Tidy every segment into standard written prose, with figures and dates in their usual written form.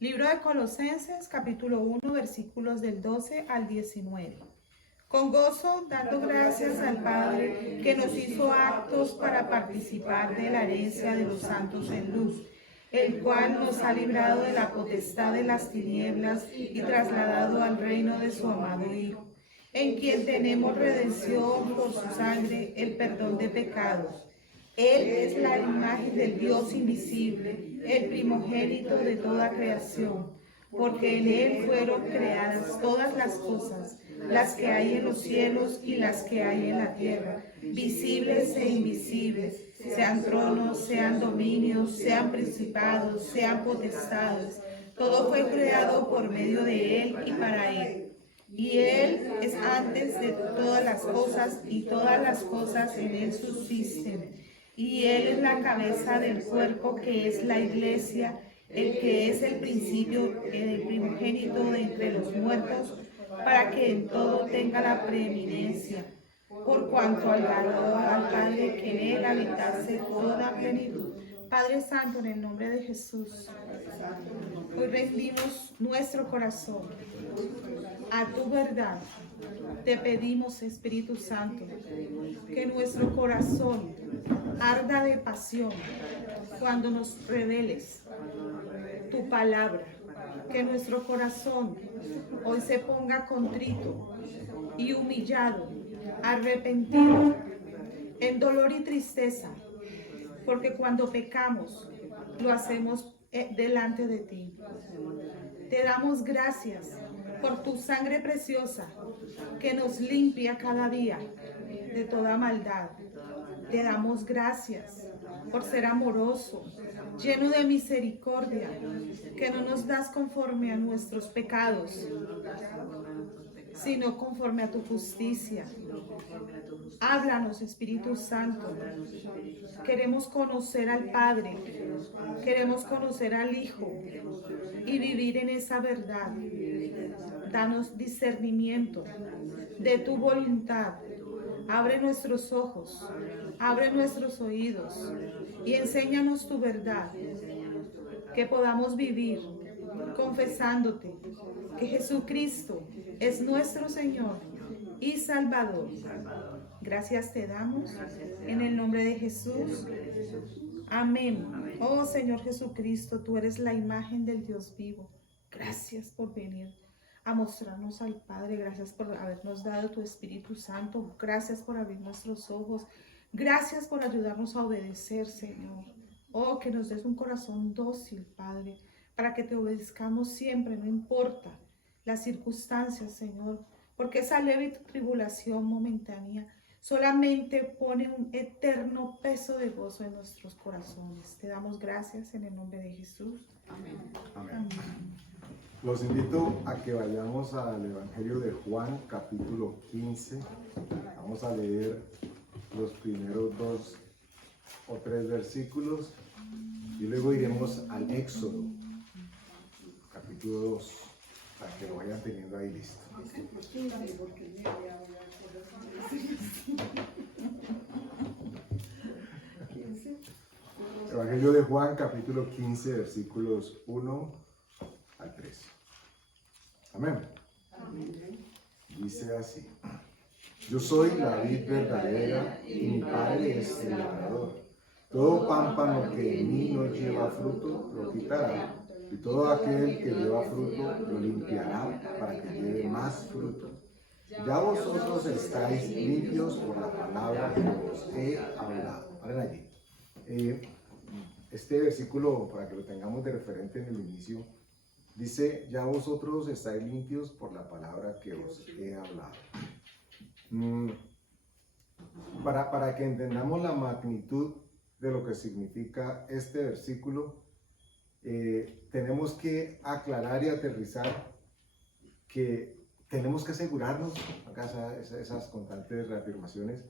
Libro de Colosenses, capítulo 1, versículos del 12 al 19. Con gozo, dando gracias al Padre que nos hizo aptos para participar de la herencia de los santos en luz, el cual nos ha librado de la potestad de las tinieblas y trasladado al reino de su amado Hijo, en quien tenemos redención por su sangre, el perdón de pecados. Él es la imagen del Dios invisible, el primogénito de toda creación, porque en Él fueron creadas todas las cosas, las que hay en los cielos y las que hay en la tierra, visibles e invisibles, sean tronos, sean dominios, sean principados, sean potestades. Todo fue creado por medio de Él y para Él. Y Él es antes de todas las cosas, y todas las cosas en Él subsisten. Y Él es la cabeza del cuerpo, que es la iglesia, el que es el principio, el primogénito de entre los muertos, para que en todo tenga la preeminencia, por cuanto agradó al Padre que en Él habitase toda plenitud. Padre Santo, en el nombre de Jesús, hoy rendimos nuestro corazón a tu verdad. Te pedimos, Espíritu Santo, que nuestro corazón arda de pasión cuando nos reveles tu palabra, que nuestro corazón hoy se ponga contrito y humillado, arrepentido, en dolor y tristeza, porque cuando pecamos lo hacemos delante de ti. Te damos gracias por tu sangre preciosa que nos limpia cada día de toda maldad. Te damos gracias por ser amoroso, lleno de misericordia, que no nos das conforme a nuestros pecados, sino conforme a tu justicia. Háblanos, Espíritu Santo. Queremos conocer al Padre, queremos conocer al Hijo y vivir en esa verdad. Danos discernimiento de tu voluntad. Abre nuestros ojos, abre nuestros oídos y enséñanos tu verdad, que podamos vivir confesándote que Jesucristo es nuestro Señor y Salvador. Gracias te damos en el nombre de Jesús. Amén. Oh Señor Jesucristo, tú eres la imagen del Dios vivo. Gracias por venir a mostrarnos al Padre. Gracias por habernos dado tu Espíritu Santo. Gracias por abrir nuestros ojos. Gracias por ayudarnos a obedecer, Señor. Oh, que nos des un corazón dócil, Padre, para que te obedezcamos siempre, no importa las circunstancias, Señor, porque esa leve tribulación momentánea solamente pone un eterno peso de gozo en nuestros corazones. Te damos gracias en el nombre de Jesús. Amén. Amén. Los invito a que vayamos al Evangelio de Juan, capítulo 15. Vamos a leer los primeros 2 o 3 versículos y luego iremos al Éxodo, capítulo 2, para que lo vayan teniendo ahí listo. Evangelio de Juan, capítulo 15, versículos 1 al 3. Amén. Dice así: Yo soy la vid verdadera y mi Padre es el labrador. Todo pámpano que en mí no lleva fruto lo quitará, y todo aquel que lleva fruto lo limpiará para que lleve más fruto. Ya vosotros estáis limpios por la palabra que os he hablado. Paren allí. Este versículo, para que lo tengamos de referente en el inicio, dice: ya vosotros estáis limpios por la palabra que os he hablado. Para que entendamos la magnitud de lo que significa este versículo, tenemos que aclarar y aterrizar que tenemos que asegurarnos, acá esas constantes reafirmaciones,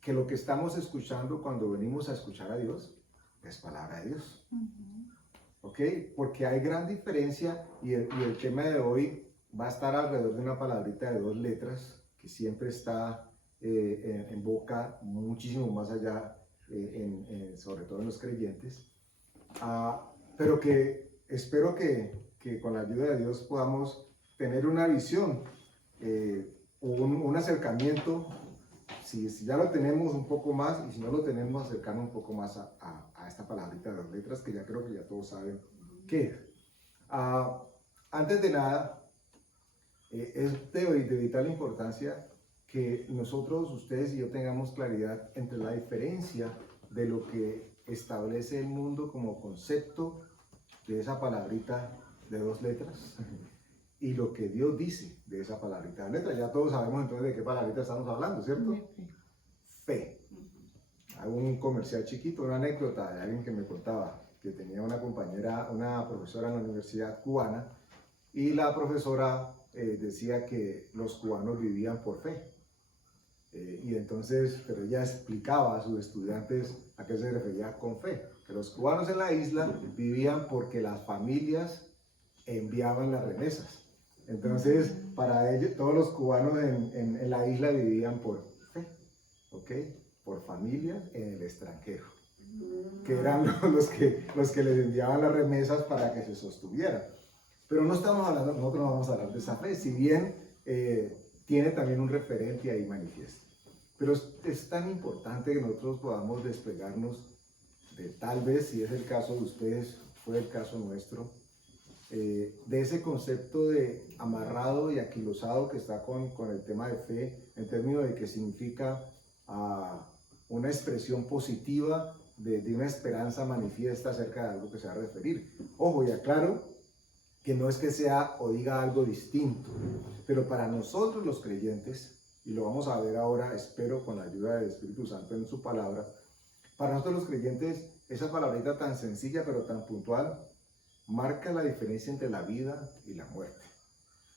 que lo que estamos escuchando cuando venimos a escuchar a Dios es palabra de Dios. ¿Ok? Porque hay gran diferencia y el tema de hoy va a estar alrededor de una palabrita de 2 letras que siempre está en boca, muchísimo más allá, sobre todo en los creyentes, pero que espero que con la ayuda de Dios podamos tener una visión, un acercamiento, si ya lo tenemos un poco más, y si no lo tenemos, acercarnos un poco más a esta palabrita de las letras, que ya creo que ya todos saben qué es. Antes de nada, es de vital importancia que nosotros, ustedes y yo tengamos claridad entre la diferencia de lo que establece el mundo como concepto de esa palabrita de 2 letras y lo que Dios dice de esa palabrita de letras. Ya todos sabemos entonces de qué palabrita estamos hablando, ¿cierto? Fe. Hago un comercial chiquito, una anécdota de alguien que me contaba que tenía una compañera, una profesora en la universidad cubana, y la profesora decía que los cubanos vivían por fe. Y entonces, pero ella explicaba a sus estudiantes a qué se refería con fe, que los cubanos en la isla vivían porque las familias enviaban las remesas. Entonces, para ellos, todos los cubanos en la isla vivían por fe, ¿ok? Por familias en el extranjero, que eran los que les enviaban las remesas para que se sostuvieran. Pero no estamos hablando, nosotros no vamos a hablar de esa fe, si bien tiene también un referente ahí manifiesto. Pero es tan importante que nosotros podamos despegarnos de, tal vez, si es el caso de ustedes, fue el caso nuestro, de ese concepto de amarrado y aquilosado que está con el tema de fe, en términos de que significa una expresión positiva de una esperanza manifiesta acerca de algo que se va a referir. Ojo, y aclaro que no es que sea o diga algo distinto, pero para nosotros los creyentes, y lo vamos a ver ahora, espero, con la ayuda del Espíritu Santo en su palabra, para nosotros los creyentes, esa palabrita tan sencilla pero tan puntual, marca la diferencia entre la vida y la muerte.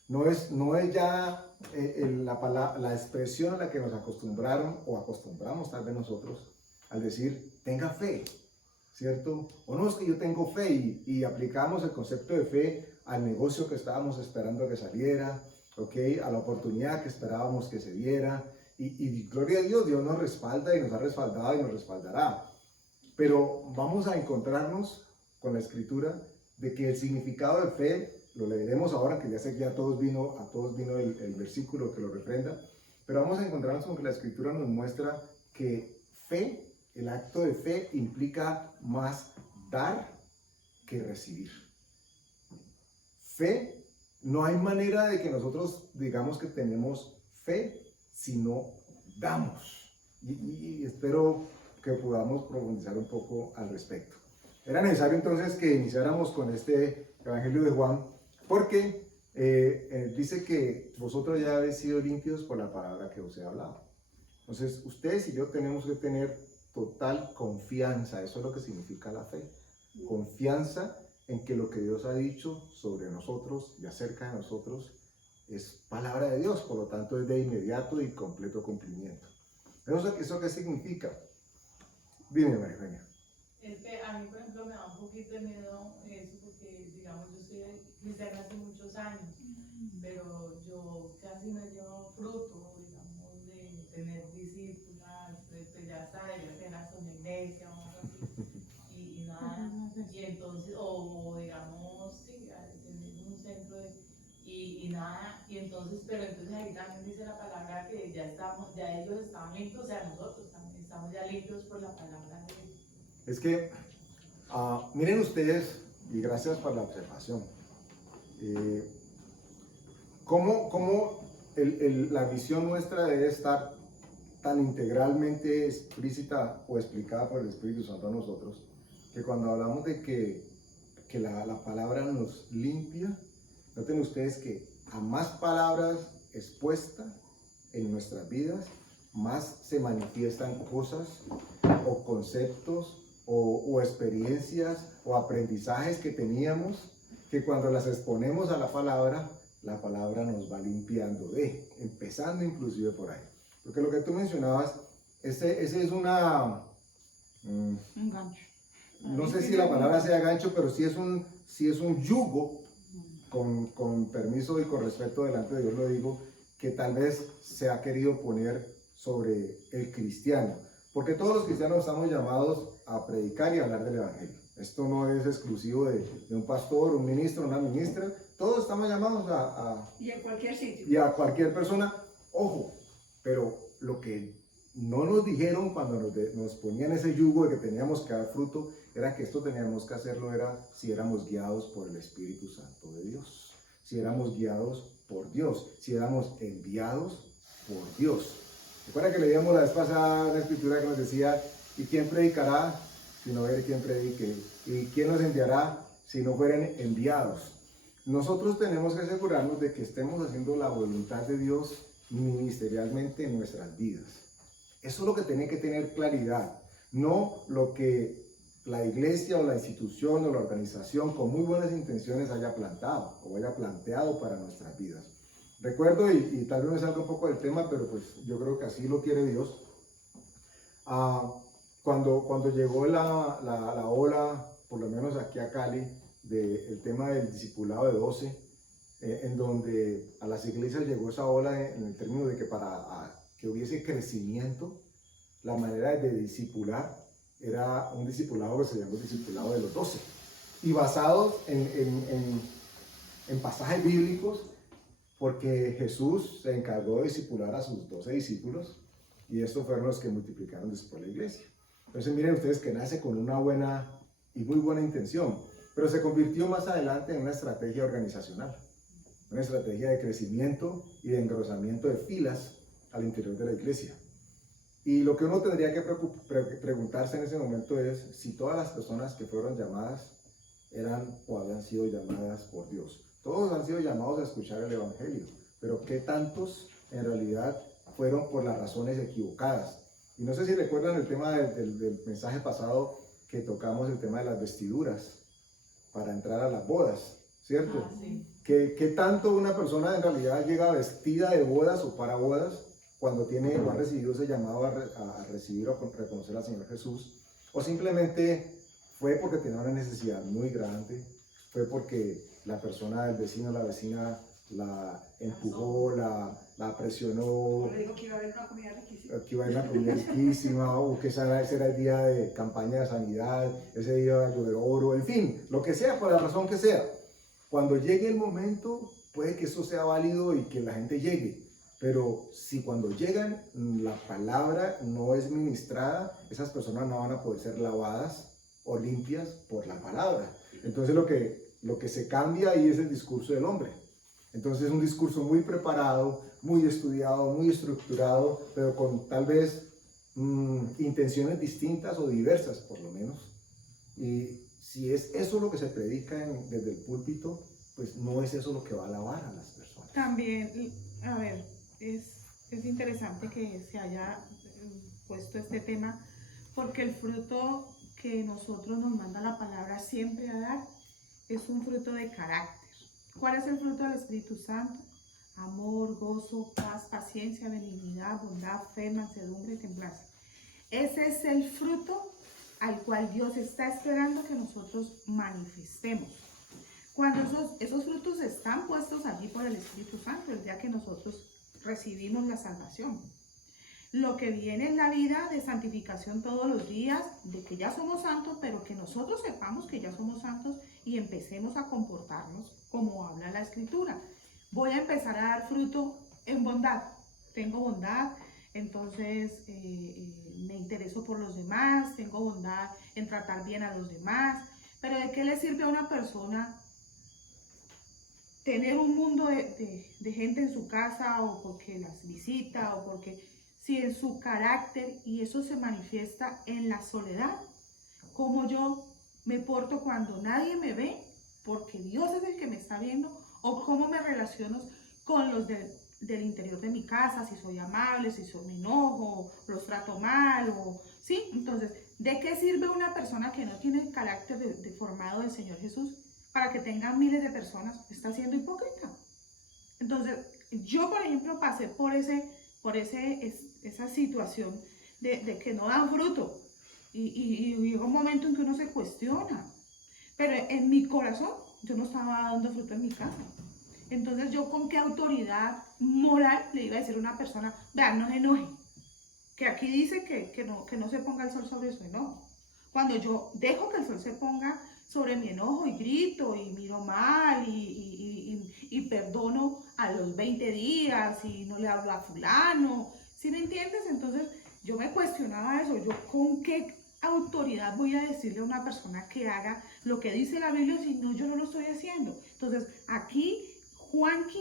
No es ya la expresión a la que nos acostumbraron, o acostumbramos tal vez nosotros, al decir, tenga fe, ¿cierto? O no, es que yo tengo fe, y aplicamos el concepto de fe al negocio que estábamos esperando que saliera, ¿ok? A la oportunidad que esperábamos que se diera, y gloria a Dios, Dios nos respalda y nos ha respaldado y nos respaldará. Pero vamos a encontrarnos con la Escritura de que el significado de fe, lo leeremos ahora, que ya sé que ya a todos vino el versículo que lo refrenda, pero vamos a encontrarnos con que la Escritura nos muestra que fe, el acto de fe, implica más dar que recibir. Fe, no hay manera de que nosotros digamos que tenemos fe si no damos. Y espero que podamos profundizar un poco al respecto. Era necesario entonces que iniciáramos con este Evangelio de Juan, porque dice que vosotros ya habéis sido limpios por la palabra que os he hablado. Entonces, ustedes y yo tenemos que tener total confianza, eso es lo que significa la fe, confianza en que lo que Dios ha dicho sobre nosotros y acerca de nosotros es palabra de Dios, por lo tanto es de inmediato y completo cumplimiento. ¿Eso qué significa? Dime, María Eugenia. Es que a mí, por ejemplo, me da un poquito de miedo eso porque, digamos, yo soy cristiana hace muchos años, pero yo casi no llevo fruto, digamos, de tener discípulas, pues ya está, ya apenas con la iglesia o algo así, y nada, y entonces, o digamos, sí, tener un centro y nada, y entonces, pero entonces ahí también dice la palabra que ya ellos estaban limpios, o sea, nosotros también estamos ya limpios por la palabra de Dios. Es que, miren ustedes, y gracias por la observación, cómo la visión nuestra debe estar tan integralmente explícita o explicada por el Espíritu Santo a nosotros, que cuando hablamos de que la palabra nos limpia, noten ustedes que a más palabras expuestas en nuestras vidas, más se manifiestan cosas o conceptos o experiencias o aprendizajes que teníamos, que cuando las exponemos a la palabra nos va limpiando empezando inclusive por ahí. Porque lo que tú mencionabas, ese es un gancho. No sé si la palabra sea gancho, pero sí es un yugo, con permiso y con respeto delante de Dios lo digo, que tal vez se ha querido poner sobre el cristiano. Porque todos los cristianos estamos llamados a predicar y a hablar del Evangelio. Esto no es exclusivo de un pastor, un ministro, una ministra. Todos estamos llamados Y en cualquier sitio. y a cualquier persona. Ojo, pero lo que no nos dijeron cuando nos ponían ese yugo de que teníamos que dar fruto, era que esto teníamos que hacerlo era si éramos guiados por el Espíritu Santo de Dios, si éramos guiados por Dios, si éramos enviados por Dios. Recuerda que leíamos la vez pasada una escritura que nos decía, ¿y quién predicará si no hubiera quien predique? ¿Y quién nos enviará si no fueran enviados? Nosotros tenemos que asegurarnos de que estemos haciendo la voluntad de Dios ministerialmente en nuestras vidas. Eso es lo que tiene que tener claridad, no lo que la iglesia o la institución o la organización con muy buenas intenciones haya plantado o haya planteado para nuestras vidas. Recuerdo, y tal vez me salga un poco del tema, pero pues yo creo que así lo quiere Dios, cuando llegó la ola, por lo menos aquí a Cali, del tema del discipulado de 12, en donde a las iglesias llegó esa ola en el término de que para que hubiese crecimiento, la manera de discipular era un discipulado que se llamó discipulado de los 12, y basado en pasajes bíblicos, porque Jesús se encargó de discipular a sus 12 discípulos, y estos fueron los que multiplicaron después la iglesia. Entonces miren ustedes que nace con una buena y muy buena intención, pero se convirtió más adelante en una estrategia organizacional, una estrategia de crecimiento y de engrosamiento de filas al interior de la iglesia. Y lo que uno tendría que preguntarse en ese momento es si todas las personas que fueron llamadas eran o habían sido llamadas por Dios. Todos han sido llamados a escuchar el Evangelio, pero ¿qué tantos en realidad fueron por las razones equivocadas? Y no sé si recuerdan el tema del mensaje pasado que tocamos, el tema de las vestiduras para entrar a las bodas, ¿cierto? Sí. ¿Qué tanto una persona en realidad llega vestida de bodas o para bodas cuando tiene o ha recibido ese llamado a recibir o reconocer al Señor Jesús? O simplemente fue porque tenía una necesidad muy grande, fue porque la persona del vecino, la vecina la empujó, la presionó, Le digo que iba a haber una comida riquísima. que iba a ir una comida riquísima, o que ese era el día de campaña de sanidad, ese día iba a llover oro, en fin, lo que sea, por la razón que sea. Cuando llegue el momento, puede que eso sea válido y que la gente llegue, pero si cuando llegan la palabra no es ministrada, esas personas no van a poder ser lavadas o limpias por la palabra. Entonces lo que se cambia ahí es el discurso del hombre. Entonces es un discurso muy preparado, muy estudiado, muy estructurado, pero con tal vez intenciones distintas o diversas por lo menos. Y si es eso lo que se predica desde el púlpito, pues no es eso lo que va a alabar a las personas. También, a ver, es interesante que se haya puesto este tema, porque el fruto que nosotros nos manda la palabra siempre a dar es un fruto de carácter. ¿Cuál es el fruto del Espíritu Santo? Amor, gozo, paz, paciencia, benignidad, bondad, fe, mansedumbre y templanza. Ese es el fruto al cual Dios está esperando que nosotros manifestemos. Cuando esos frutos están puestos allí por el Espíritu Santo, el día que nosotros recibimos la salvación. Lo que viene es la vida de santificación todos los días, de que ya somos santos, pero que nosotros sepamos que ya somos santos y empecemos a comportarnos como habla la Escritura. Voy a empezar a dar fruto en bondad. Tengo bondad, entonces me intereso por los demás, tengo bondad en tratar bien a los demás. Pero ¿de qué le sirve a una persona tener un mundo de gente en su casa, o porque las visita, o porque si en su carácter, y eso se manifiesta en la soledad, cómo yo me porto cuando nadie me ve, porque Dios es el que me está viendo, o cómo me relaciono con los del interior de mi casa, si soy amable, si me enojo, los trato mal, o sí. Entonces, ¿de qué sirve una persona que no tiene el carácter formado del Señor Jesús para que tenga miles de personas? Está siendo hipócrita. Entonces, yo, por ejemplo, pasé por esa situación de que no dan fruto, y llega un momento en que uno se cuestiona, pero en mi corazón yo no estaba dando fruto en mi casa. Entonces, yo con qué autoridad moral le iba a decir a una persona, vean, no se enoje, que aquí dice que no se ponga el sol sobre su enojo, Cuando yo dejo que el sol se ponga sobre mi enojo y grito y miro mal y perdono a los 20 días y no le hablo a fulano, ¿sí me entiendes? Entonces yo me cuestionaba eso, yo con qué autoridad voy a decirle a una persona que haga lo que dice la Biblia si no, yo no lo estoy haciendo. Entonces aquí Juan 15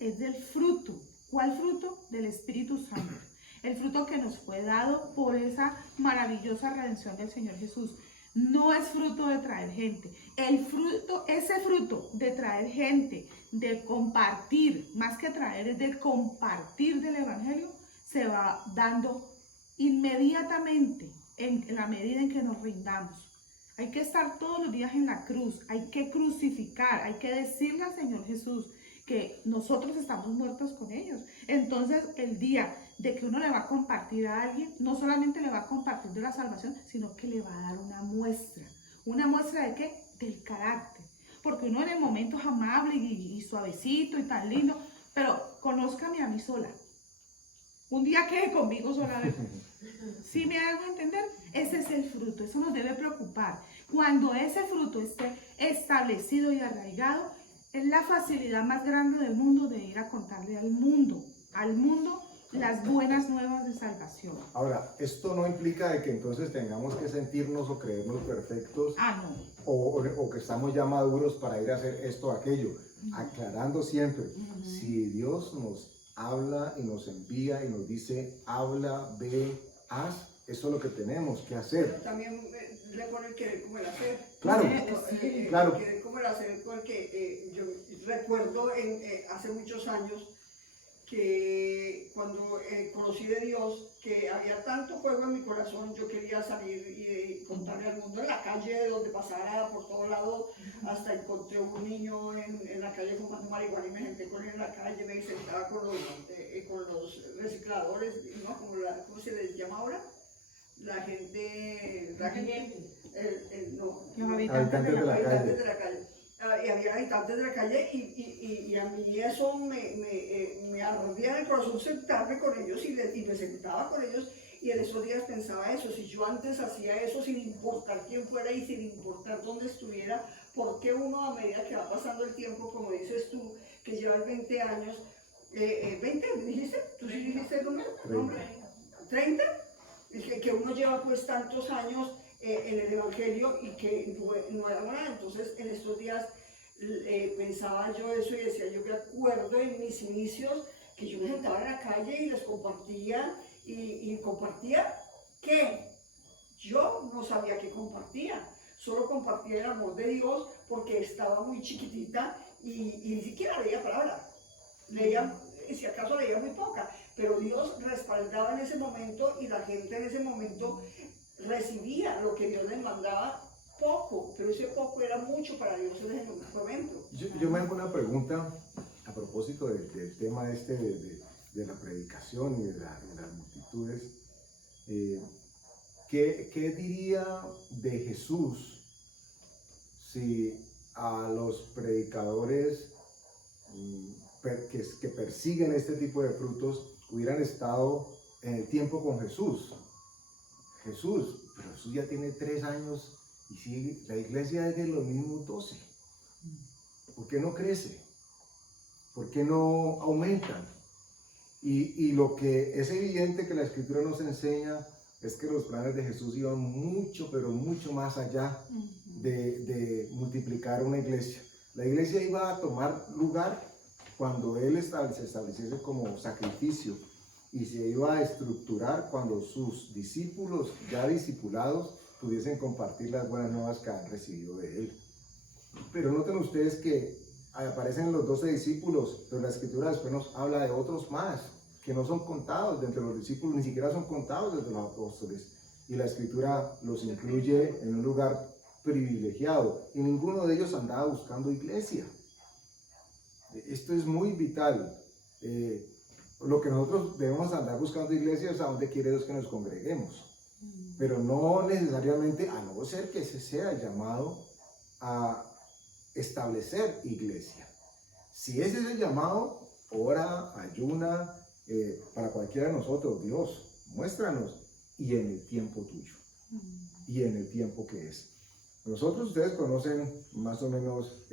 es del fruto. ¿Cuál fruto? Del Espíritu Santo. El fruto que nos fue dado por esa maravillosa redención del Señor Jesús. No es fruto de traer gente. El fruto, ese fruto de traer gente, de compartir, más que traer, es de compartir del Evangelio, se va dando inmediatamente en la medida en que nos rindamos. Hay que estar todos los días en la cruz, hay que crucificar, hay que decirle al Señor Jesús que nosotros estamos muertos con ellos. Entonces, el día de que uno le va a compartir a alguien, no solamente le va a compartir de la salvación, sino que le va a dar una muestra. ¿Una muestra de qué? Del carácter. Porque uno en el momento es amable y suavecito y tan lindo, pero conózcame a mí sola. Un día quede conmigo sola. ¿Sí me hago entender? Ese es el fruto, eso nos debe preocupar. Cuando ese fruto esté establecido y arraigado, es la facilidad más grande del mundo de ir a contarle al mundo las buenas nuevas de salvación. Ahora, esto no implica de que entonces tengamos que sentirnos o creernos perfectos No. o que estamos ya maduros para ir a hacer esto o aquello. Aclarando siempre, si Dios nos habla y nos envía y nos dice, habla, ve, haz, eso es lo que tenemos que hacer. También le pone el querer como el hacer. Claro, claro. El querer como el hacer, porque yo recuerdo hace muchos años que cuando conocí de Dios, que había tanto fuego en mi corazón, yo quería salir y contarle al mundo en la calle, donde pasara por todo lado, hasta encontré un niño en la calle fumando marihuana y me senté con él en la calle, me sentaba con los recicladores, ¿no? ¿Cómo se les llama ahora? Los habitantes de la calle. Y había habitantes de la calle y a mí eso me ardía en el corazón sentarme con ellos y me sentaba con ellos y en esos días pensaba eso, si yo antes hacía eso sin importar quién fuera y sin importar dónde estuviera, ¿por qué uno a medida que va pasando el tiempo, como dices tú, que llevas 20 años, 20 dijiste? ¿Tú sí dijiste el número? 30. Que uno lleva pues tantos años en el Evangelio y que no haga nada. Entonces en estos días pensaba yo eso y decía, yo me acuerdo en mis inicios que yo me sentaba en la calle y les compartía y compartía que yo no sabía que compartía, solo compartía el amor de Dios porque estaba muy chiquitita y ni siquiera leía palabra, si acaso leía muy poca, pero Dios respaldaba en ese momento y la gente en ese momento recibía lo que Dios les mandaba poco, pero ese poco era mucho para Dios en ese momento. Yo me hago una pregunta a propósito del tema este de la predicación y de las multitudes. ¿Qué diría de Jesús si a los predicadores que persiguen este tipo de frutos hubieran estado en el tiempo con Jesús? Pero Jesús ya tiene 3 años y sigue, la iglesia es de los mismos 12. ¿Por qué no crece? ¿Por qué no aumentan? Y lo que es evidente que la Escritura nos enseña es que los planes de Jesús iban mucho, pero mucho más allá de multiplicar una iglesia. La iglesia iba a tomar lugar cuando Él se estableciese como sacrificio y se iba a estructurar cuando sus discípulos, ya discipulados, pudiesen compartir las buenas nuevas que han recibido de Él. Pero noten ustedes que aparecen los 12 discípulos, pero la Escritura después nos habla de otros más, que no son contados de entre los discípulos, ni siquiera son contados desde los apóstoles. Y la Escritura los incluye en un lugar privilegiado, y ninguno de ellos andaba buscando iglesia. Esto es muy vital. Lo que nosotros debemos andar buscando iglesia es a donde quiere Dios que nos congreguemos, pero no necesariamente, a no ser que ese sea el llamado a establecer iglesia. Si ese es el llamado, ora, ayuna, para cualquiera de nosotros, Dios, muéstranos y en el tiempo tuyo. y en el tiempo que es. Nosotros, ustedes conocen más o menos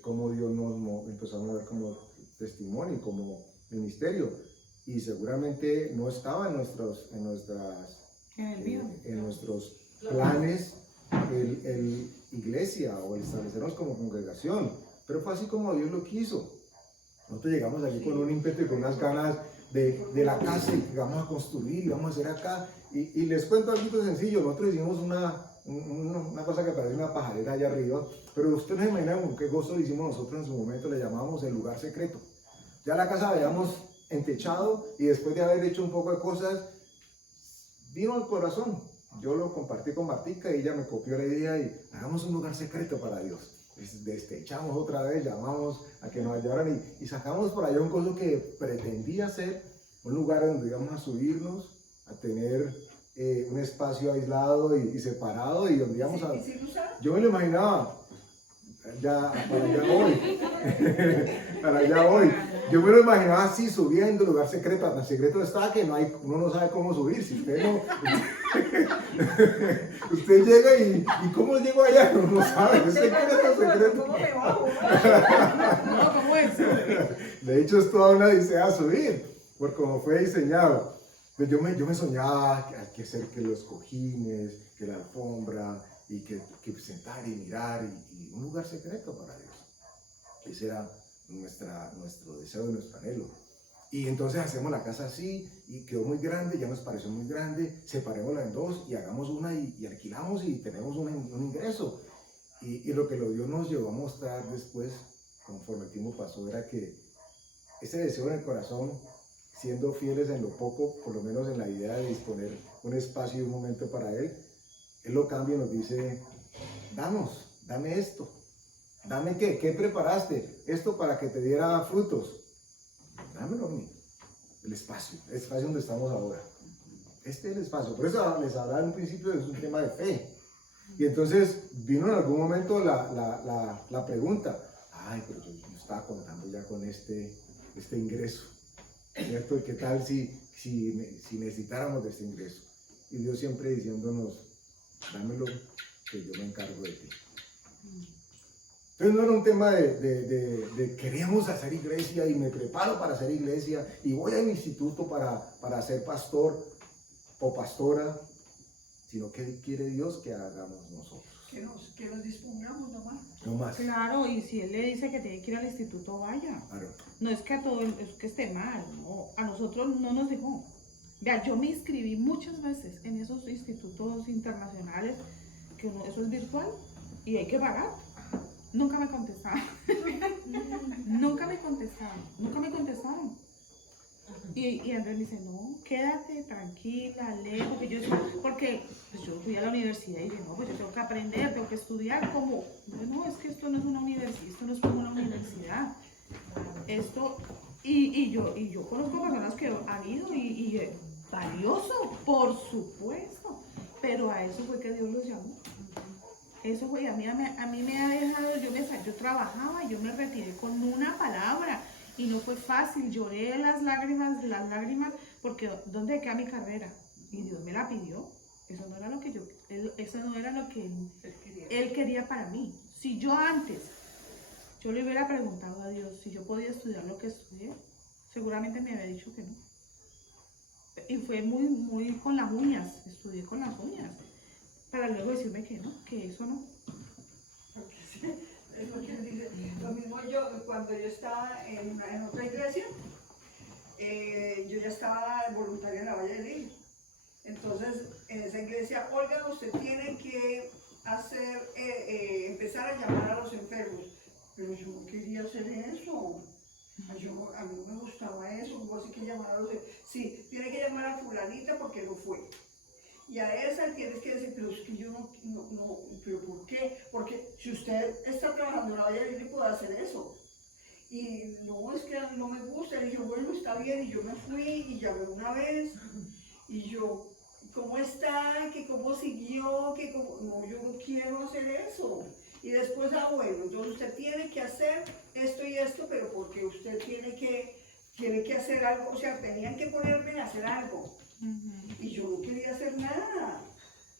cómo Dios nos empezamos a ver como testimonio, como ministerio, y seguramente no estaba en nuestros planes el iglesia o el establecernos como congregación, pero fue así como Dios lo quiso. Nosotros llegamos allí con un ímpetu y con unas ganas de la casa y que vamos a construir y vamos a hacer acá. Y les cuento algo sencillo. Nosotros hicimos una cosa que parece una pajarera allá arriba, pero ustedes no se imaginan con qué gozo lo hicimos nosotros en su momento. Le llamábamos el lugar secreto. Ya la casa la habíamos entechado y después de haber hecho un poco de cosas, vino al corazón. Yo lo compartí con Martica y ella me copió la idea y hagamos un lugar secreto para Dios. Destechamos otra vez, llamamos a que nos ayudaran y sacamos por allá un coso que pretendía ser un lugar donde íbamos a subirnos, a tener un espacio aislado y separado y donde íbamos a... Yo me lo imaginaba, ya para allá voy, para allá voy. Yo me lo imaginaba así, subiendo, lugar secreto. El secreto está que uno no sabe cómo subir. Si usted no... usted llega y ¿cómo llego allá? Uno no sabe. Es secreto. ¿Cómo me bajo? No, ¿cómo es? De hecho, es toda una odisea subir, por cómo fue diseñado. Pues yo me soñaba que hay que hacer que los cojines, que la alfombra, y que sentar y mirar, y un lugar secreto para Dios. Ese era nuestro deseo y nuestro anhelo. Y entonces hacemos la casa así, y quedó muy grande, ya nos pareció muy grande, separémosla en dos y hagamos una y alquilamos y tenemos un ingreso. Y lo que Dios nos llevó a mostrar después, conforme el tiempo pasó, era que ese deseo en el corazón, siendo fieles en lo poco, por lo menos en la idea de disponer un espacio y un momento para Él lo cambia y nos dice, dame esto. ¿Dame qué? ¿Qué preparaste? Esto para que te diera frutos. Dámelo a mí. El espacio donde estamos ahora. Este es el espacio. Por eso les hablaba en un principio, es un tema de fe. Y entonces vino en algún momento la pregunta, pero yo estaba contando ya con este ingreso, ¿cierto? ¿Y qué tal si necesitáramos de este ingreso? Y Dios siempre diciéndonos, dámelo, que yo me encargo de ti. Entonces no era un tema de queremos hacer iglesia y me preparo para hacer iglesia y voy al instituto para ser pastor o pastora, sino que quiere Dios que hagamos nosotros. Que nos dispongamos nomás. No más. Claro, y si Él le dice que tiene que ir al instituto, vaya. Claro. No es que es que esté mal, no. A nosotros no nos dejó. Vea, yo me inscribí muchas veces en esos institutos internacionales, que eso es virtual y hay que pagar. Nunca me contestaban. Nunca me contestaron. Y Andrés me dice, no, quédate tranquila, lee, porque pues yo fui a la universidad y dije, no, pues yo tengo que aprender, tengo que estudiar, como, no, es que esto no es una universidad, esto no es como una universidad. Esto, y yo conozco personas que han ido y valioso, por supuesto, pero a eso fue que Dios los llamó. Eso fue, a mí me ha dejado, yo trabajaba y yo me retiré con una palabra y no fue fácil, lloré las lágrimas, porque ¿dónde queda mi carrera? Y Dios me la pidió, eso no era lo que Él quería para mí. Si yo antes, yo le hubiera preguntado a Dios si yo podía estudiar lo que estudié, seguramente me había dicho que no. Y fue muy con las uñas, estudié con las uñas, para luego decirme que no, que eso no. Porque sí, es lo que dice. Lo mismo cuando yo estaba en otra iglesia, yo ya estaba voluntaria en la Valle del Hilo. Entonces, en esa iglesia, Olga, usted tiene que empezar a llamar a los enfermos. Pero yo no quería hacer eso. A mí no me gustaba eso. ¿Cómo así que llamar a los enfermos? Sí, tiene que llamar a fulanita porque no fue. Y a esa tienes que decir, pero es que yo no, pero ¿por qué? Porque si usted está trabajando en la Valle del Hilo, puede hacer eso. Y no, es que no me gusta. Y yo, bueno, está bien. Y yo me fui y llamé una vez. Y yo, ¿cómo está? ¿Que cómo siguió? ¿Que cómo? No, yo no quiero hacer eso. Y después, bueno, entonces usted tiene que hacer esto y esto, pero porque usted tiene que hacer algo. O sea, tenían que ponerme a hacer algo. Y yo no quería hacer nada.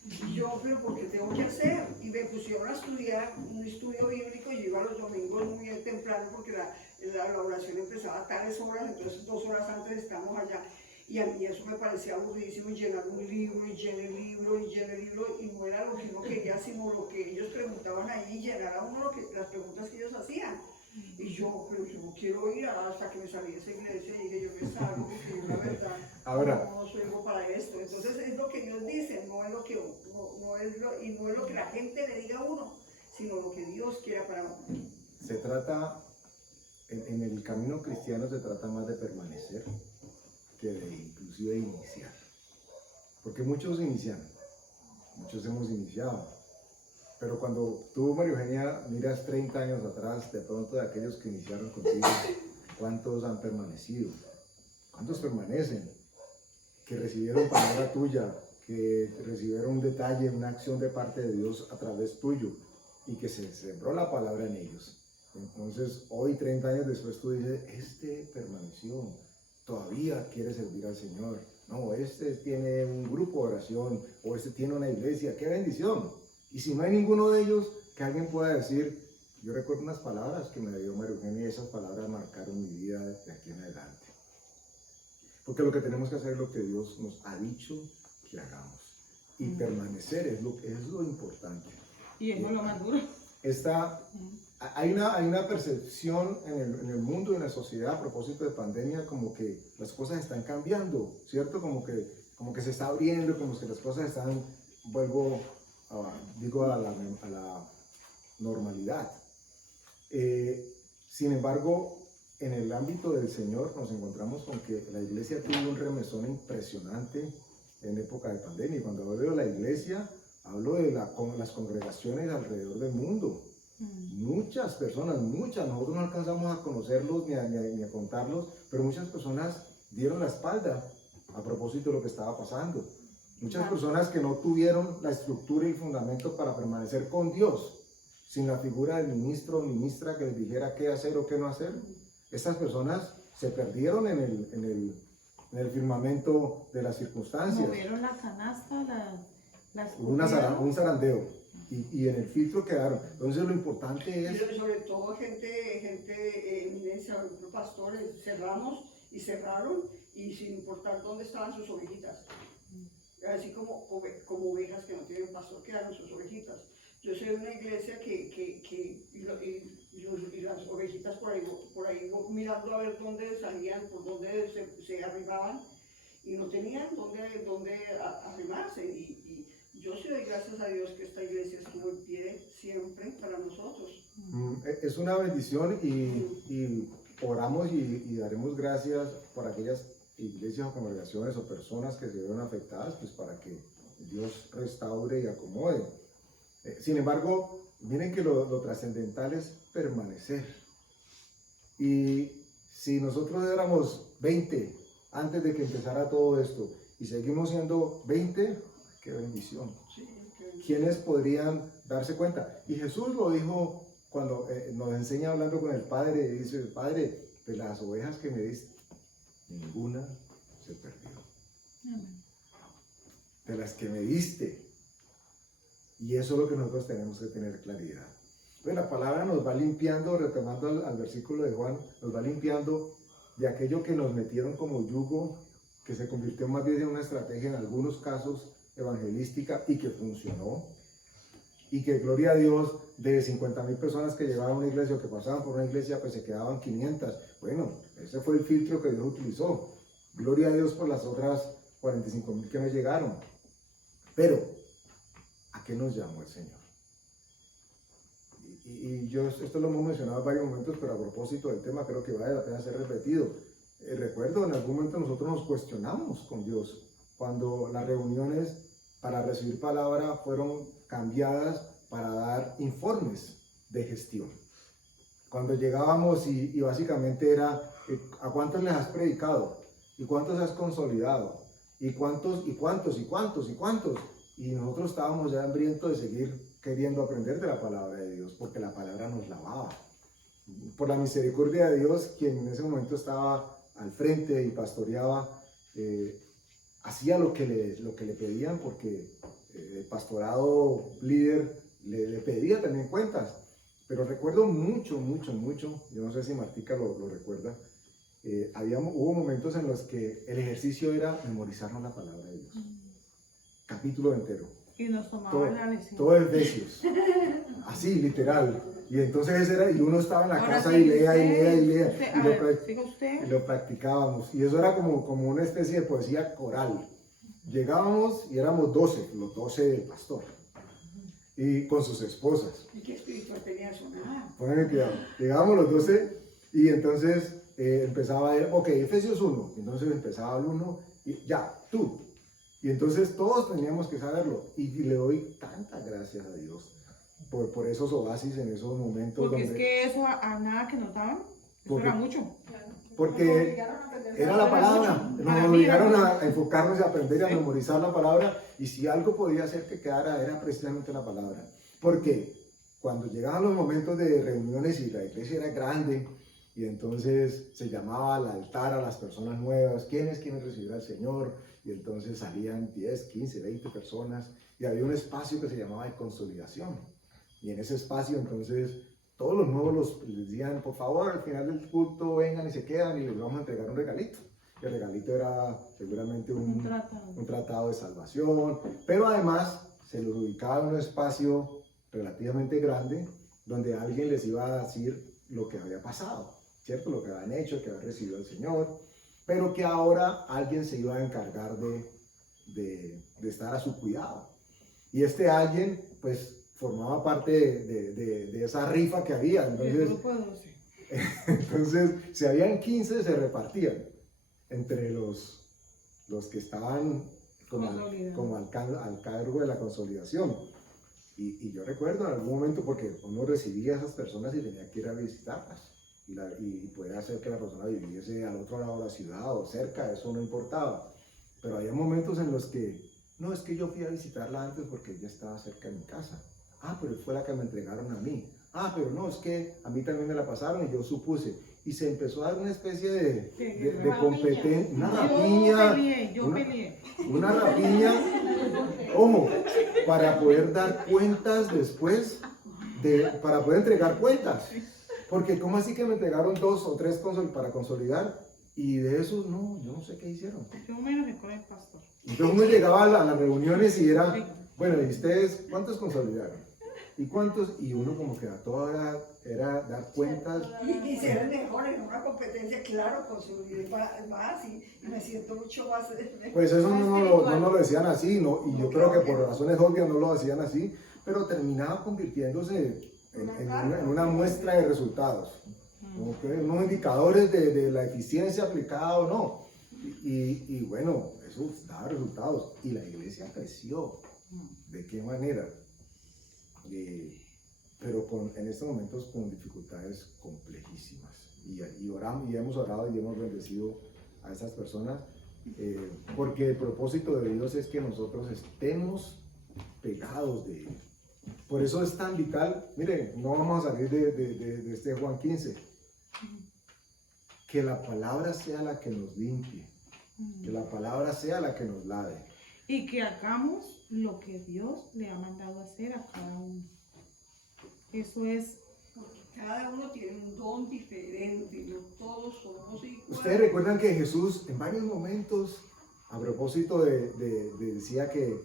Y yo, pero ¿por qué tengo que hacer? Y me pusieron a estudiar un estudio bíblico y yo iba los domingos muy temprano porque la oración empezaba a tales horas, entonces 2 horas antes estamos allá. Y a mí eso me parecía aburridísimo, llenar un libro y llenar el libro y llenar el libro, y no era lo que uno quería, sino lo que ellos preguntaban ahí, y llenar a uno las preguntas que ellos hacían. Y yo, pero yo no quiero ir hasta que me salí de esa iglesia y dije, yo me salgo, porque yo la verdad Ahora, no soy para esto. Entonces es lo que Dios dice, no es lo que, y no es lo que la gente le diga a uno, sino lo que Dios quiera para uno. se trata, en el camino cristiano se trata más de permanecer que de inclusive iniciar. Porque muchos inician, muchos hemos iniciado. Pero cuando tú, María Eugenia, miras 30 años atrás, de pronto de aquellos que iniciaron contigo, ¿cuántos han permanecido? ¿Cuántos permanecen? Que recibieron palabra tuya, que recibieron un detalle, una acción de parte de Dios a través tuyo, y que se sembró la palabra en ellos. Entonces, hoy, 30 años después, tú dices, este permaneció, todavía quiere servir al Señor. No, este tiene un grupo de oración, o este tiene una iglesia, ¡qué bendición! Y si no hay ninguno de ellos, que alguien pueda decir, yo recuerdo unas palabras que me dio María Eugenia y esas palabras marcaron mi vida de aquí en adelante. Porque lo que tenemos que hacer es lo que Dios nos ha dicho que hagamos. Y permanecer es lo importante. Y eso es lo más duro. Hay una percepción en el mundo y en la sociedad a propósito de pandemia como que las cosas están cambiando, ¿cierto? Como que se está abriendo, como que las cosas están, a la normalidad. Sin embargo, en el ámbito del Señor nos encontramos con que la iglesia tuvo un remesón impresionante en época de pandemia. Y cuando hablo de la iglesia, hablo de las congregaciones alrededor del mundo. Muchas personas, nosotros no alcanzamos a conocerlos ni a contarlos, pero muchas personas dieron la espalda a propósito de lo que estaba pasando. Muchas personas que no tuvieron la estructura y el fundamento para permanecer con Dios, sin la figura del ministro o ministra que les dijera qué hacer o qué no hacer. Estas personas se perdieron en el firmamento de las circunstancias. Movieron la canasta, Un zarandeo. Y en el filtro quedaron. Entonces lo importante es... Y sobre todo gente eminencia, pastores, cerramos y cerraron y sin importar dónde estaban sus ovejitas. Así como ovejas que no tienen pastor, quedaron sus ovejitas. Yo soy de una iglesia y las ovejitas por ahí mirando a ver dónde salían, por dónde se arribaban y no tenían dónde arrimarse. Y yo sí doy gracias a Dios que esta iglesia estuvo en pie siempre para nosotros. Es una bendición y oramos y daremos gracias por aquellas iglesias o congregaciones o personas que se vieron afectadas, pues para que Dios restaure y acomode. Sin embargo, miren que lo trascendental es permanecer. Y si nosotros éramos 20 antes de que empezara todo esto y seguimos siendo 20, qué bendición. ¿Quiénes podrían darse cuenta? Y Jesús lo dijo cuando nos enseña hablando con el Padre, y dice, Padre, de las ovejas que me diste, ninguna se perdió. De las que me diste. Y eso es lo que nosotros tenemos que tener claridad. Entonces la palabra nos va limpiando, retomando al versículo de Juan, nos va limpiando de aquello que nos metieron como yugo, que se convirtió más bien en una estrategia en algunos casos evangelística y que funcionó. Y que gloria a Dios, de 50,000 personas que llegaban a una iglesia o que pasaban por una iglesia, pues se quedaban 500. Bueno, ese fue el filtro que Dios utilizó. Gloria a Dios por las otras 45,000 que no llegaron. Pero, ¿a qué nos llamó el Señor? Y yo esto lo hemos mencionado en varios momentos, pero a propósito del tema creo que vale la pena ser repetido. Recuerdo, en algún momento nosotros nos cuestionamos con Dios cuando las reuniones para recibir palabra fueron cambiadas para dar informes de gestión. Cuando llegábamos y básicamente era, ¿a cuántos les has predicado? ¿Y cuántos has consolidado? ¿Y cuántos? Y nosotros estábamos ya hambrientos de seguir queriendo aprender de la palabra de Dios, porque la palabra nos lavaba. Por la misericordia de Dios, quien en ese momento estaba al frente y pastoreaba, hacía lo que le pedían, porque el pastorado líder le pedía también cuentas. Pero recuerdo mucho, yo no sé si Martica lo recuerda, hubo momentos en los que el ejercicio era memorizarnos la palabra de Dios. Capítulo entero. Y nos tomaban la lección. Todo Efesios. Así, literal. Y entonces y uno estaba en la Ahora casa sí, y lea. usted, Y a lo, ver, siga usted. y lo practicábamos. Y eso era como una especie de poesía coral. Llegábamos y éramos 12, los 12 del pastor. Y con sus esposas. ¿Y qué espiritual tenía eso? Nada. Pónganme cuidado. Llegábamos los 12 y entonces empezaba a ir, ok, Efesios 1. Entonces empezaba el 1 y ya, tú. Y entonces todos teníamos que saberlo. Y le doy tantas gracias a Dios por esos oasis en esos momentos. Porque es que eso a nada que nos daban, eso Porque- era mucho. Porque era la palabra, nos obligaron a enfocarnos y a aprender y a memorizar la palabra, y si algo podía hacer que quedara era precisamente la palabra. Porque cuando llegaban los momentos de reuniones y la iglesia era grande, y entonces se llamaba al altar a las personas nuevas, ¿quiénes quieren recibir al Señor? Y entonces salían 10, 15, 20 personas, y había un espacio que se llamaba de consolidación. Y en ese espacio entonces todos los nuevos les decían, por favor, al final del culto vengan y se quedan y les vamos a entregar un regalito. El regalito era seguramente un tratado de salvación, pero además se los ubicaba en un espacio relativamente grande donde alguien les iba a decir lo que había pasado, ¿cierto? Lo que habían hecho, que habían recibido al Señor, pero que ahora alguien se iba a encargar de estar a su cuidado. Y este alguien, pues, formaba parte de esa rifa que había. Entonces, si habían 15, se repartían entre los que estaban como al cargo de la consolidación. Y yo recuerdo en algún momento, porque uno recibía a esas personas y tenía que ir a visitarlas. Y podía hacer que la persona viviese al otro lado de la ciudad o cerca, eso no importaba. Pero había momentos en los que, no, es que yo fui a visitarla antes porque ella estaba cerca de mi casa. Ah, pero fue la que me entregaron a mí. Ah, pero no, es que a mí también me la pasaron y yo supuse. Y se empezó a dar una especie de competencia, una rapiña. Yo peleé. Una rapiña, ojo, para poder dar cuentas después, para poder entregar cuentas. Porque ¿cómo así que me entregaron 2 o 3 para consolidar? Y de esos, no, yo no sé qué hicieron. Yo menos que con el pastor. Entonces uno llegaba a las reuniones y era, bueno, ¿y ustedes cuántos consolidaron? ¿Y cuántos? Y uno como que a toda era dar cuentas. Y ser el mejor en una competencia, claro, consolidé más y me siento mucho más. Pues eso no lo decían así, ¿no? Y yo creo que por razones obvias no lo decían así, pero terminaba convirtiéndose en una muestra de resultados, ¿okay? Unos indicadores de la eficiencia aplicada o no. Y bueno, eso daba resultados. Y la iglesia creció. ¿De qué manera? Pero en estos momentos con dificultades complejísimas. Y oramos, y hemos orado y hemos bendecido a esas personas, porque el propósito de Dios es que nosotros estemos pegados de Él. Por eso es tan vital, miren, no vamos a salir de este Juan 15, que la palabra sea la que nos limpie, que la palabra sea la que nos lave. Y que hagamos lo que Dios le ha mandado hacer a cada uno. Eso es. Cada uno tiene un don diferente, no todos somos iguales. Ustedes recuerdan que Jesús en varios momentos, a propósito decía que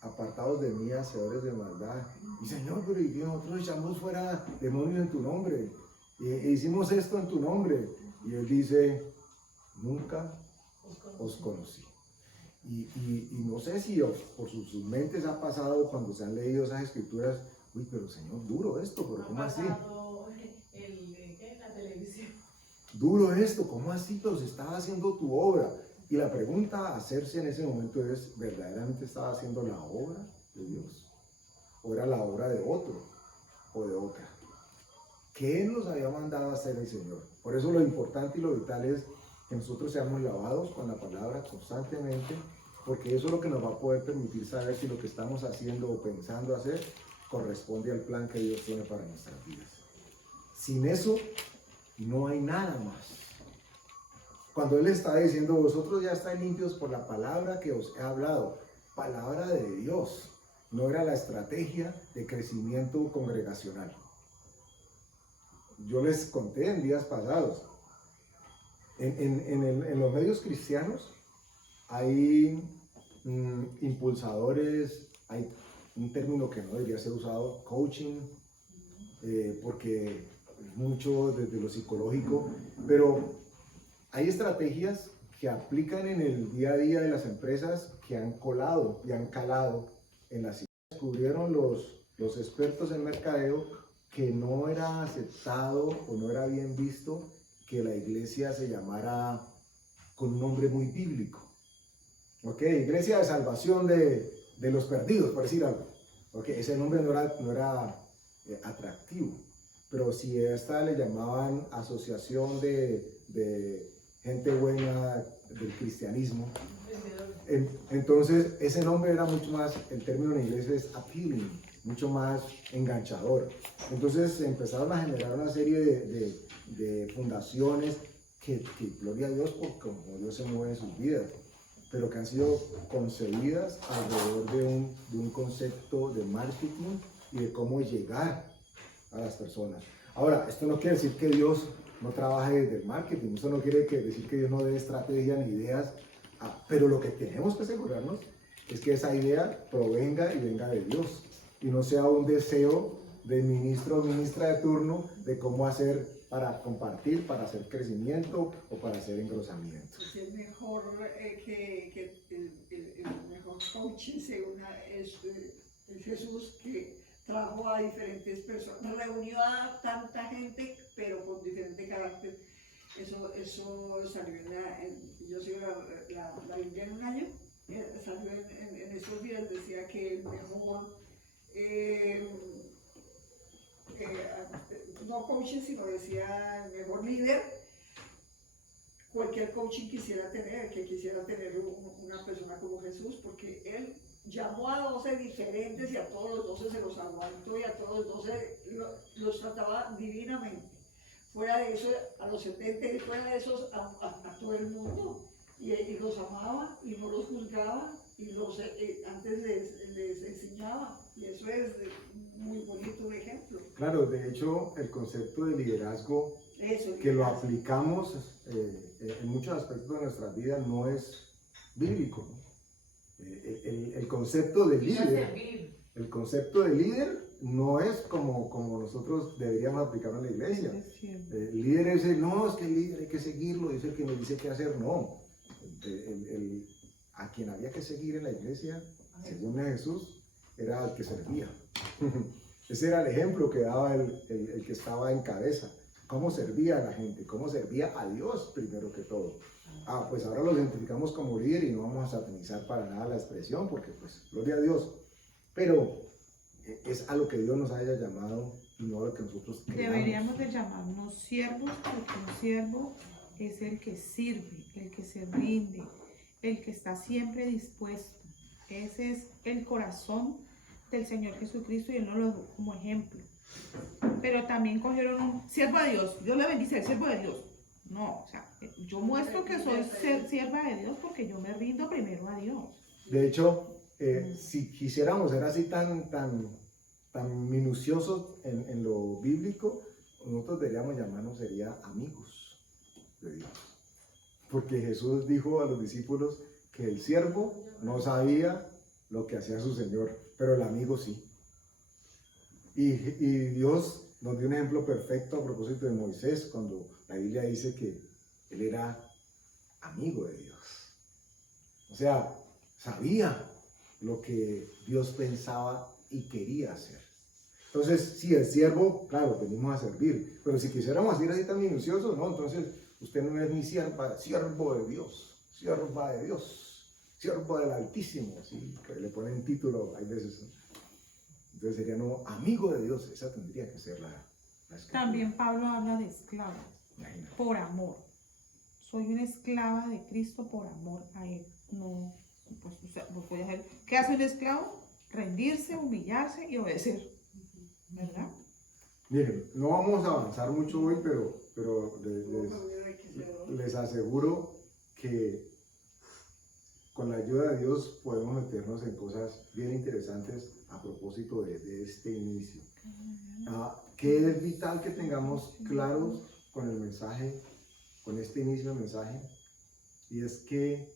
apartados de mí, hacedores de maldad. Y Señor, pero ¿y nosotros echamos fuera demonios en tu nombre? E hicimos esto en tu nombre. Y Él dice, nunca os conocí. Y no sé si por sus mentes ha pasado cuando se han leído esas escrituras, uy, pero Señor, duro esto, pero ¿cómo así? La televisión. Duro esto, ¿cómo así? Pero se estaba haciendo tu obra. Y la pregunta a hacerse en ese momento es, ¿verdaderamente estaba haciendo la obra de Dios? ¿O era la obra de otro o de otra? ¿Qué nos había mandado a hacer el Señor? Por eso lo importante y lo vital es que nosotros seamos lavados con la palabra constantemente, porque eso es lo que nos va a poder permitir saber si lo que estamos haciendo o pensando hacer corresponde al plan que Dios tiene para nuestras vidas. Sin eso, no hay nada más. Cuando Él está diciendo, vosotros ya estáis limpios por la palabra que os he hablado, palabra de Dios, no era la estrategia de crecimiento congregacional. Yo les conté en días pasados, en los medios cristianos hay impulsadores, hay un término que no debería ser usado, coaching, porque mucho desde lo psicológico, pero hay estrategias que aplican en el día a día de las empresas que han colado y han calado en las ciudades. Descubrieron los expertos en mercadeo que no era aceptado o no era bien visto que la iglesia se llamara con un nombre muy bíblico. ¿Ok? Iglesia de salvación de los perdidos, por decir algo. ¿Ok? Ese nombre no era atractivo. Pero si a esta le llamaban asociación de gente buena del cristianismo, entonces ese nombre era mucho más, el término en inglés es appealing, mucho más enganchador. Entonces empezaron a generar una serie de fundaciones que gloria a Dios por cómo Dios se mueve en sus vidas, pero que han sido concebidas alrededor de un concepto de marketing y de cómo llegar a las personas. Ahora, esto no quiere decir que Dios no trabaje desde el marketing, esto no quiere decir que Dios no dé estrategia ni ideas, pero lo que tenemos que asegurarnos es que esa idea provenga y venga de Dios y no sea un deseo del ministro o ministra de turno de cómo hacer para compartir, para hacer crecimiento o para hacer engrosamiento. Es el mejor, el mejor coaching es Jesús, que trajo a diferentes personas, reunió a tanta gente, pero con diferente carácter. Eso salió yo sigo la Biblia en un año, salió en estos días, decía que el mejor, no coaching, sino decía el mejor líder, cualquier coaching quisiera tener una persona como Jesús, porque él llamó a 12 diferentes y a todos los 12 se los aguantó y a todos los 12 los trataba divinamente. Fuera de eso, a los 70 y fuera de esos, a todo el mundo. Y los amaba y no los juzgaba y antes les enseñaba. Y eso es muy bonito un ejemplo. Claro, de hecho, el concepto de liderazgo que lo aplicamos en muchos aspectos de nuestras vidas no es bíblico, ¿no? El concepto de líder, no es como nosotros deberíamos aplicarlo en la iglesia. El líder es no, es que el líder hay que seguirlo, es el que nos dice qué hacer. No, a quien había que seguir en la iglesia, según Jesús, era al que servía. Ese era el ejemplo que daba el que estaba en cabeza. Cómo servía a la gente, cómo servía a Dios primero que todo. Pues ahora lo identificamos como líder y no vamos a satanizar para nada la expresión, porque pues, gloria a Dios. Pero es a lo que Dios nos haya llamado y no a lo que nosotros creamos. Deberíamos de llamarnos siervos, porque un siervo es el que sirve, el que se rinde, el que está siempre dispuesto. Ese es el corazón del Señor Jesucristo y Él nos lo dio como ejemplo. Pero también cogieron un siervo de Dios, Dios le bendice, el siervo de Dios. No, o sea, yo muestro que soy sierva de Dios porque yo me rindo primero a Dios. De hecho, si quisiéramos ser así tan minuciosos en lo bíblico, nosotros deberíamos llamarnos, sería amigos de Dios. Porque Jesús dijo a los discípulos que el siervo no sabía lo que hacía su Señor, pero el amigo sí. Y Dios nos dio un ejemplo perfecto a propósito de Moisés, cuando la Biblia dice que él era amigo de Dios. O sea, sabía lo que Dios pensaba y quería hacer. Entonces, si el siervo, claro, venimos a servir, pero si quisiéramos ir así tan minuciosos, no, entonces usted no es mi sierva, siervo de Dios, sierva de Dios, siervo del Altísimo, ¿sí? Que le ponen título, hay veces, ¿no? Entonces sería no, amigo de Dios, esa tendría que ser la escritura. También Pablo habla de esclavos, Imagínate. por amor. Soy una esclava de Cristo por amor a Él. No, pues, o sea, pues voy a hacer, ¿qué hace un esclavo? Rendirse, humillarse y obedecer, ¿verdad? Miren, no vamos a avanzar mucho hoy, pero les aseguro que con la ayuda de Dios podemos meternos en cosas bien interesantes a propósito de este inicio. Que es vital que tengamos claros con el mensaje, con este inicio del mensaje, y es que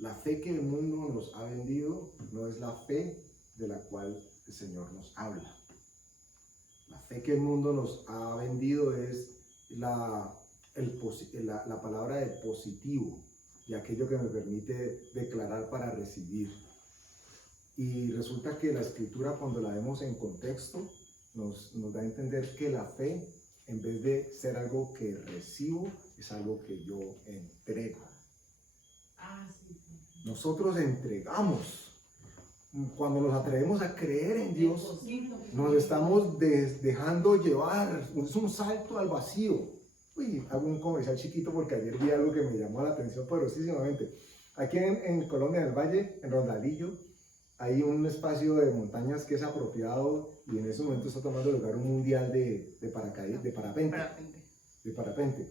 la fe que el mundo nos ha vendido no es la fe de la cual el Señor nos habla. La fe que el mundo nos ha vendido es la palabra de positivo y aquello que me permite declarar para recibir. Y resulta que la Escritura, cuando la vemos en contexto, nos da a entender que la fe, en vez de ser algo que recibo, es algo que yo entrego. Nosotros entregamos. Cuando nos atrevemos a creer en Dios, nos estamos dejando llevar. Es un salto al vacío. Uy, hago un comercial chiquito porque ayer vi algo que me llamó la atención poderosísimamente. Aquí en Colombia, en el Valle, en Rondadillo, hay un espacio de montañas que es apropiado y en ese momento está tomando lugar un mundial de parapente.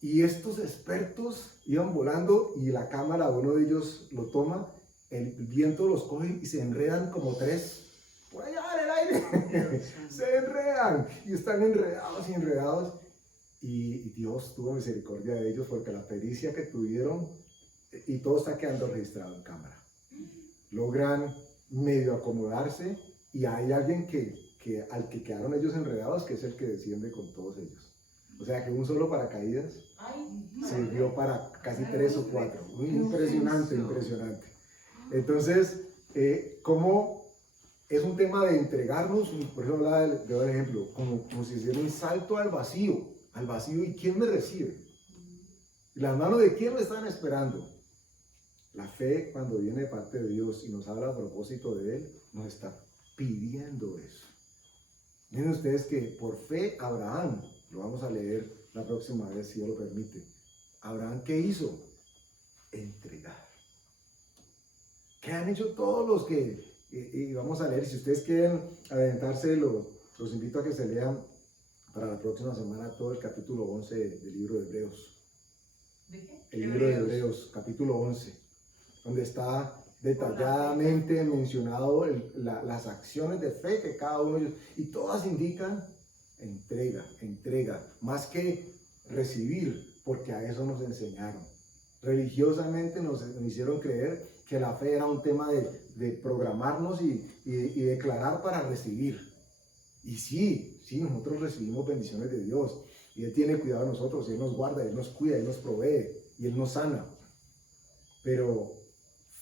Y estos expertos iban volando y la cámara, uno de ellos lo toma, el viento los coge y se enredan como tres por allá en el aire. Se enredan y están enredados y enredados. Y Dios tuvo misericordia de ellos porque la pericia que tuvieron, y todo está quedando registrado en cámara, logran medio acomodarse y hay alguien al que quedaron ellos enredados, que es el que desciende con todos ellos. O sea que un solo paracaídas sirvió para casi 3 o 4. Impresionante. Entonces, como es un tema de entregarnos, por eso hablaba de ejemplo, como si hiciera un salto al vacío, ¿y quién me recibe? ¿Las manos de quién me están esperando? La fe, cuando viene de parte de Dios y nos habla a propósito de Él, nos está pidiendo eso. Miren ustedes que por fe Abraham, lo vamos a leer la próxima vez si Dios lo permite. Abraham, ¿qué hizo? Entregar. ¿Qué han hecho todos los que, y vamos a leer, si ustedes quieren adentrarse, los invito a que se lean para la próxima semana todo el capítulo 11 del libro de Hebreos. ¿De qué? El libro de Hebreos, capítulo 11, donde está detalladamente mencionado las acciones de fe que cada uno de ellos, y todas indican entrega, más que recibir, porque a eso nos enseñaron. Religiosamente nos hicieron creer que la fe era un tema de programarnos y declarar para recibir. Y sí, nosotros recibimos bendiciones de Dios, y Él tiene cuidado de nosotros, Él nos guarda, Él nos cuida, Él nos provee, y Él nos sana. Pero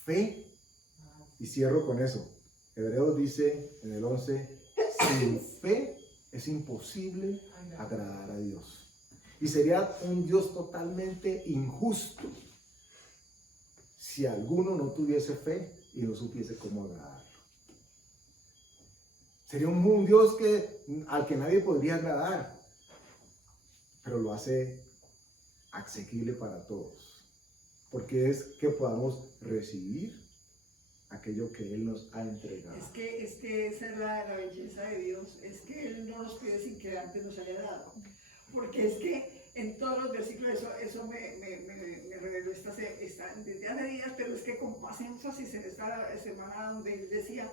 fe, y cierro con eso, Hebreos dice en el 11, sin fe es imposible agradar a Dios. Y sería un Dios totalmente injusto si alguno no tuviese fe y no supiese cómo agradarlo. Sería un Dios al que nadie podría agradar, pero lo hace asequible para todos, porque es que podamos recibir aquello que Él nos ha entregado. Es que esa es la belleza de Dios, es que Él no nos pide sin que antes nos haya dado, porque es que en todos los versículos eso me reveló desde hace días, pero es que con más énfasis en esta semana donde Él decía,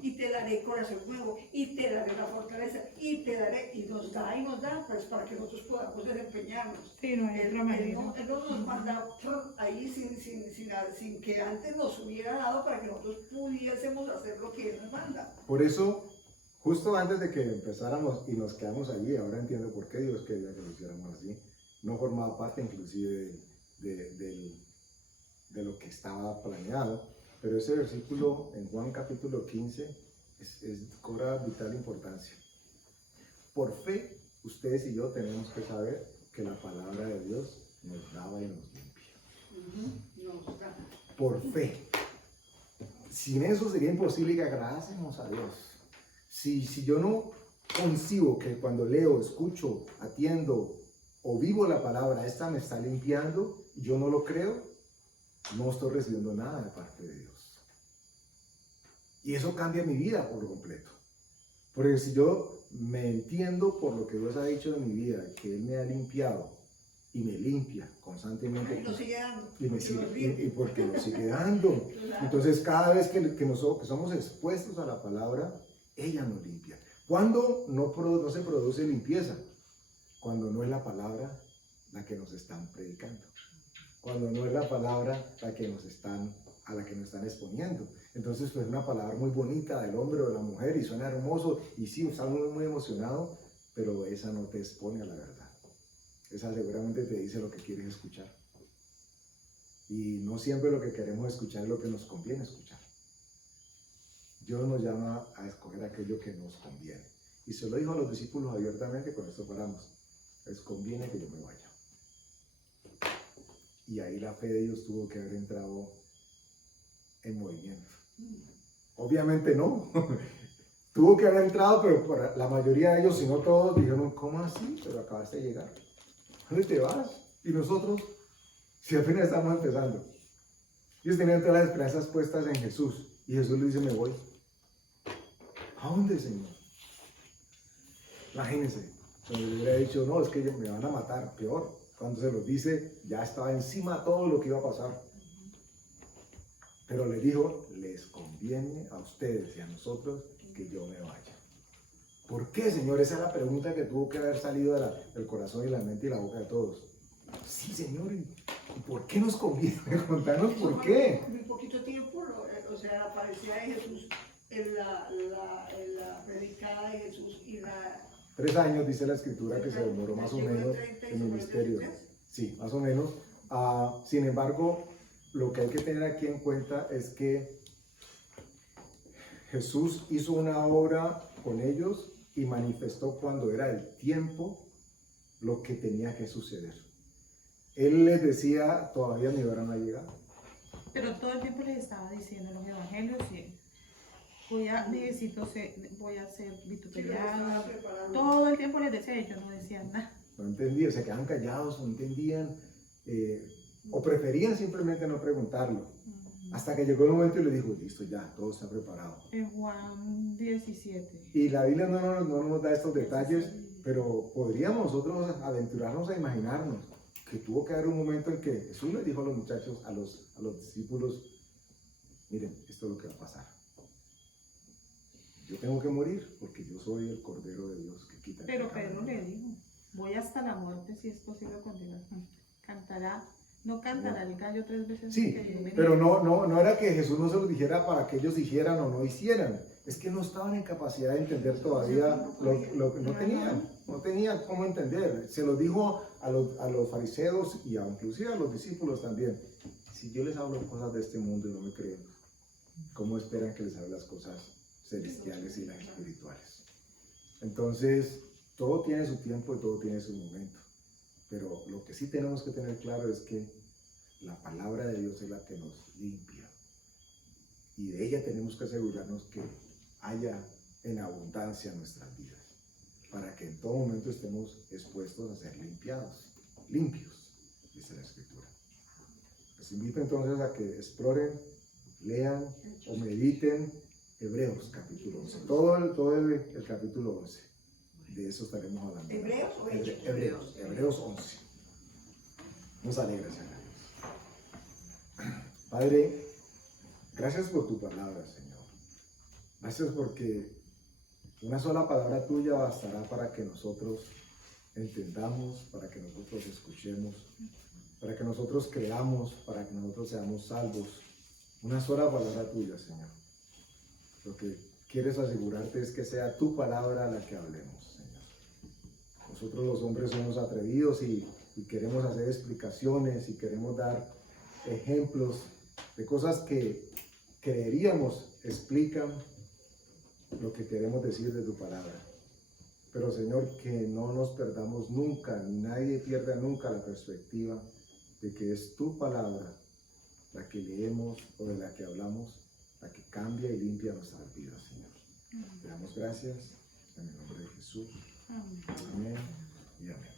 y te daré corazón nuevo, y te daré la fortaleza, y te daré, y nos da, pues para que nosotros podamos desempeñarnos. Sí, no hay otra manera. Él no nos manda ahí sin que antes nos hubiera dado para que nosotros pudiésemos hacer lo que Él nos manda. Por eso, justo antes de que empezáramos y nos quedamos allí, ahora entiendo por qué Dios quería que lo hiciéramos así. No formaba parte inclusive de lo que estaba planeado. Pero ese versículo en Juan capítulo 15 cobra vital importancia. Por fe, ustedes y yo tenemos que saber que la palabra de Dios nos lava y nos limpia. Por fe. Sin eso sería imposible que agradásemos a Dios. Si yo no concibo que cuando leo, escucho, atiendo o vivo la palabra, esta me está limpiando, y yo no lo creo, no estoy recibiendo nada de parte de Dios. Y eso cambia mi vida por completo. Porque si yo me entiendo por lo que Dios ha dicho de mi vida, que Él me ha limpiado, y me limpia constantemente. Y nos sigue dando. Y, me porque sigue, nos ríe. y porque nos sigue dando. Claro. Entonces, cada vez que somos expuestos a la palabra, ella nos limpia. ¿Cuándo no se produce limpieza? Cuando no es la palabra la que nos están predicando. Cuando no es la palabra a la que nos están exponiendo. Entonces, pues una palabra muy bonita del hombre o de la mujer y suena hermoso y sí, está muy emocionado, pero esa no te expone a la verdad. Esa seguramente te dice lo que quieres escuchar. Y no siempre lo que queremos escuchar es lo que nos conviene escuchar. Dios nos llama a escoger aquello que nos conviene. Y se lo dijo a los discípulos abiertamente, con esto paramos. Les conviene que yo me vaya. Y ahí la fe de ellos tuvo que haber entrado en movimiento. Obviamente no. Tuvo que haber entrado, pero para la mayoría de ellos, si no todos, dijeron, ¿cómo así? Pero acabaste de llegar. ¿Dónde te vas? Y nosotros, si apenas estamos empezando. Ellos tenían todas las esperanzas puestas en Jesús. Y Jesús le dice, me voy. ¿A dónde, Señor? Imagínense, cuando le hubiera dicho, no, es que ellos me van a matar, peor. Cuando se los dice, ya estaba encima todo lo que iba a pasar. Pero le dijo, les conviene a ustedes y a nosotros que yo me vaya. ¿Por qué, Señor? Esa es la pregunta que tuvo que haber salido del corazón y la mente y la boca de todos. Sí, Señor, ¿y por qué nos conviene? Contanos por qué. Muy poquito tiempo, o sea, aparecía de Jesús en la predicada de Jesús y la... 3 años dice la escritura que se demoró más o menos el ministerio. Sí, más o menos. Sin embargo, lo que hay que tener aquí en cuenta es que Jesús hizo una obra con ellos y manifestó cuando era el tiempo lo que tenía que suceder. Él les decía, todavía mi hora no ha llegado. Pero todo el tiempo les estaba diciendo en los evangelios, sí, voy a ser vituperiado. Todo el tiempo les decía, ellos no decían nada. No entendían, se quedaban callados, no entendían, o preferían simplemente no preguntarlo. Hasta que llegó el momento y le dijo, listo, ya, todo está preparado. En Juan 17. Y la Biblia no nos da estos detalles, pero podríamos nosotros aventurarnos a imaginarnos que tuvo que haber un momento en que Jesús les dijo a los muchachos, a los discípulos, miren, esto es lo que va a pasar. Yo tengo que morir porque yo soy el Cordero de Dios que quita el Pero pecado Pedro del le mundo. dijo, voy hasta la muerte si es posible contigo. No cantará el gallo 3 veces. Sí, que yo me pero niegue. no era que Jesús no se lo dijera para que ellos hicieran o no hicieran. Es que no estaban en capacidad de entender todavía lo que no tenían cómo entender. Se lo dijo a los fariseos y inclusive a los discípulos también. Si yo les hablo cosas de este mundo y no me creen, ¿cómo esperan que les hable las cosas celestiales y las espirituales? Entonces, todo tiene su tiempo y todo tiene su momento. Pero lo que sí tenemos que tener claro es que la palabra de Dios es la que nos limpia. Y de ella tenemos que asegurarnos que haya en abundancia en nuestras vidas. Para que en todo momento estemos expuestos a ser limpios, dice la Escritura. Les invito entonces a que exploren, lean o mediten Hebreos capítulo 11. Todo el capítulo 11. De eso estaremos hablando. ¿Hebreos o Hechos? Hebreos 11. Nos alegra, Señor. Padre, gracias por tu palabra, Señor. Gracias porque una sola palabra tuya bastará para que nosotros entendamos, para que nosotros escuchemos, para que nosotros creamos, para que nosotros seamos salvos. Una sola palabra tuya, Señor. Lo que quieres asegurarte es que sea tu palabra la que hablemos, Señor. Nosotros los hombres somos atrevidos y queremos hacer explicaciones y queremos dar ejemplos de cosas que creeríamos explican lo que queremos decir de tu palabra. Pero Señor, que no nos perdamos nunca, ni nadie pierda nunca la perspectiva de que es tu palabra la que leemos o de la que hablamos, la que cambia y limpia nuestras vidas, Señor. Te damos gracias en el nombre de Jesús. Amén. Amén y amén.